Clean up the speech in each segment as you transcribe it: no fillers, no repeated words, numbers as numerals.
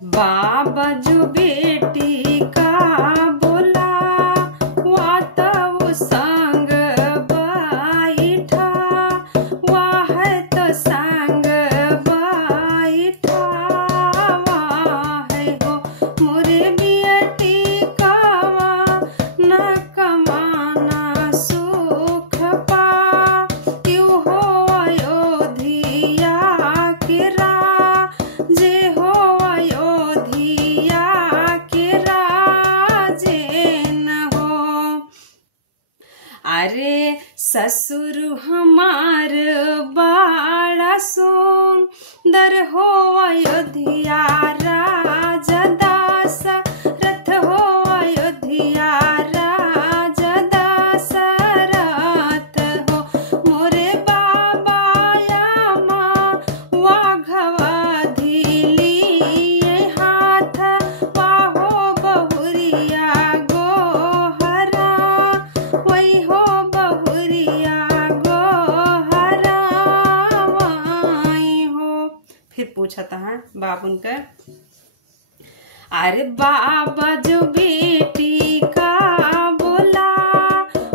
बाबा जो बेटी का बोला वा तो संग बैठा, वाह तो संग बैठा, वाह हो मोरे बेटी का न कमाना सुख पा, क्यों हो अयोध्या के राजे हो अयोध्या के राजे न हो। अरे ससुर हमार बड़ा सुंदर हो अयोध्या राजा दशरथ हो अयोध्या राजा दशरथ हो, मोरे बाबा यामा वाघवाधी लिए हाथ, वाहो बहुरिया गोहरा, वही हो बहुरिया गोहरा वही हो। फिर पूछता है बाबुन का, अरे बाबा जो बेटी का बोला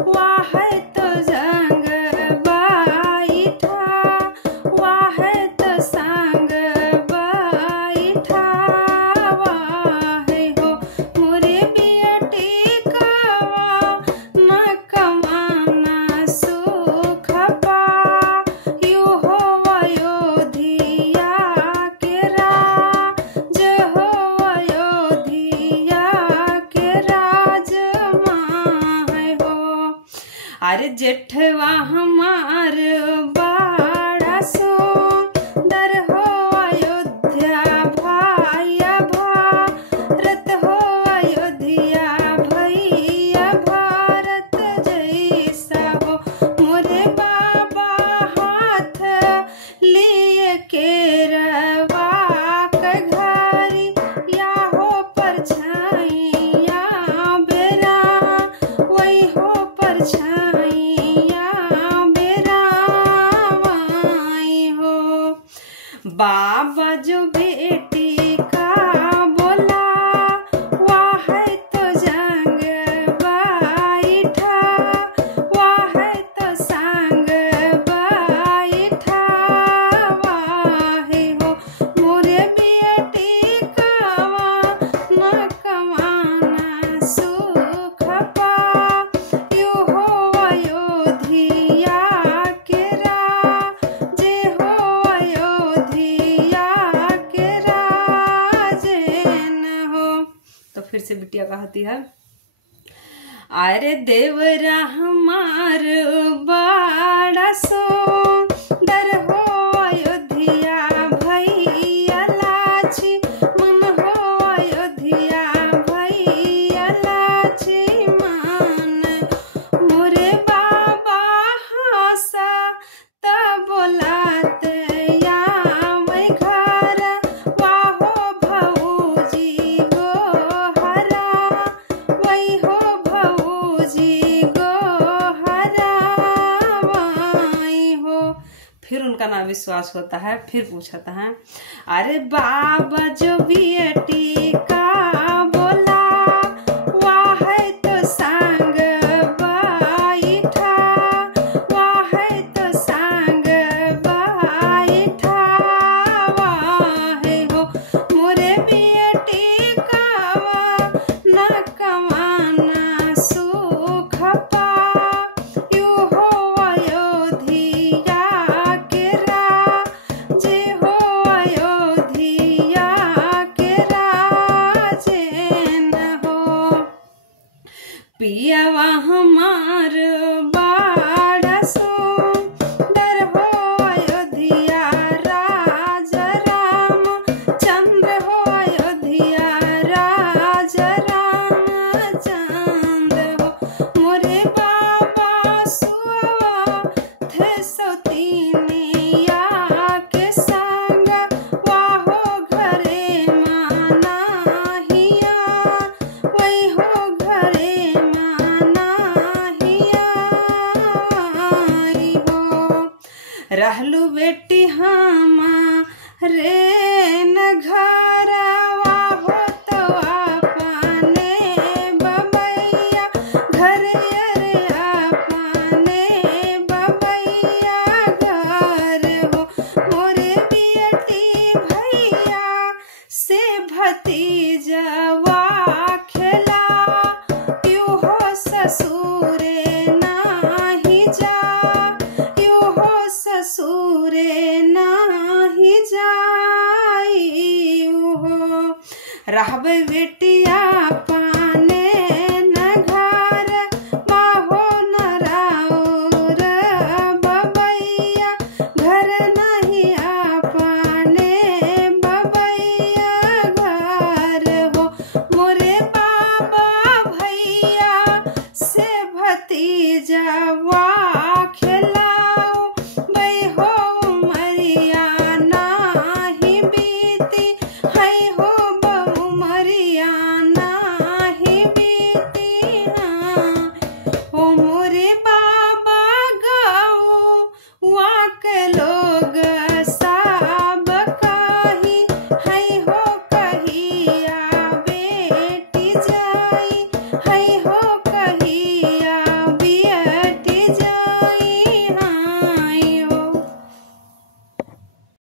वाह तो संग बैठा, वाह तो संग बैठा, वाह हो मोरे बेटी का न कमाना सुख पा, यू हो अयोध्या के राज हो अयोध्या के राज माँ हो। अरे जेठवा हमार बड़ा सुंदर हो अयोध्या भैया भारत हो अयोध्या भैया भारत जैसा हो, मोरे बाबा हाथ लिए केरवा के घरी, या हो परछाइया बेरा, वही हो परछाइया बेरा वही हो। बाबा जो बेटी का बोला वाह तो संग बैठा, वाह तो संग बैठा, वाह हो मोरे बेटी का न कमाना सुख पा, यू हो अयोध्या के राजे हो अयोध्या के राजे न हो। तो फिर से बिटिया कहती है, अरे देवरा हमार बड़ा सुंदर हो अयोध्या भैया लाची, मन हो अयोध्या भैया लाची मन, मोरे बाबा हंसा तब बोलाते या मैं घर, वाहो भौजी गोहरा, वही हो भौजी गोहरा वही हो। फिर उनका ना विश्वास होता है, फिर पूछता है, अरे बाबा जो बेटी का बोला वाह तो संग बैठा, वाह तो संग बैठा, वाह हो मोरे बेटी का न कमाना सुख पा, यू हो अयोध्या के राजे हो अयोध्या के राजे न हो। पियावा हमार बड़ा सुंदर हो अयोध्या राजा राम चंद्र हो अयोध्या राजा राम चंद्र हो, मोरे बाबा सुआ थे सौतीनिया के संग, वाहो घरे माना हिया, वही हो घरे माना भतीजवा खेला युहो ससुरे नाही जा, युहो ससुरे नाही जाई। रहबे बेटिया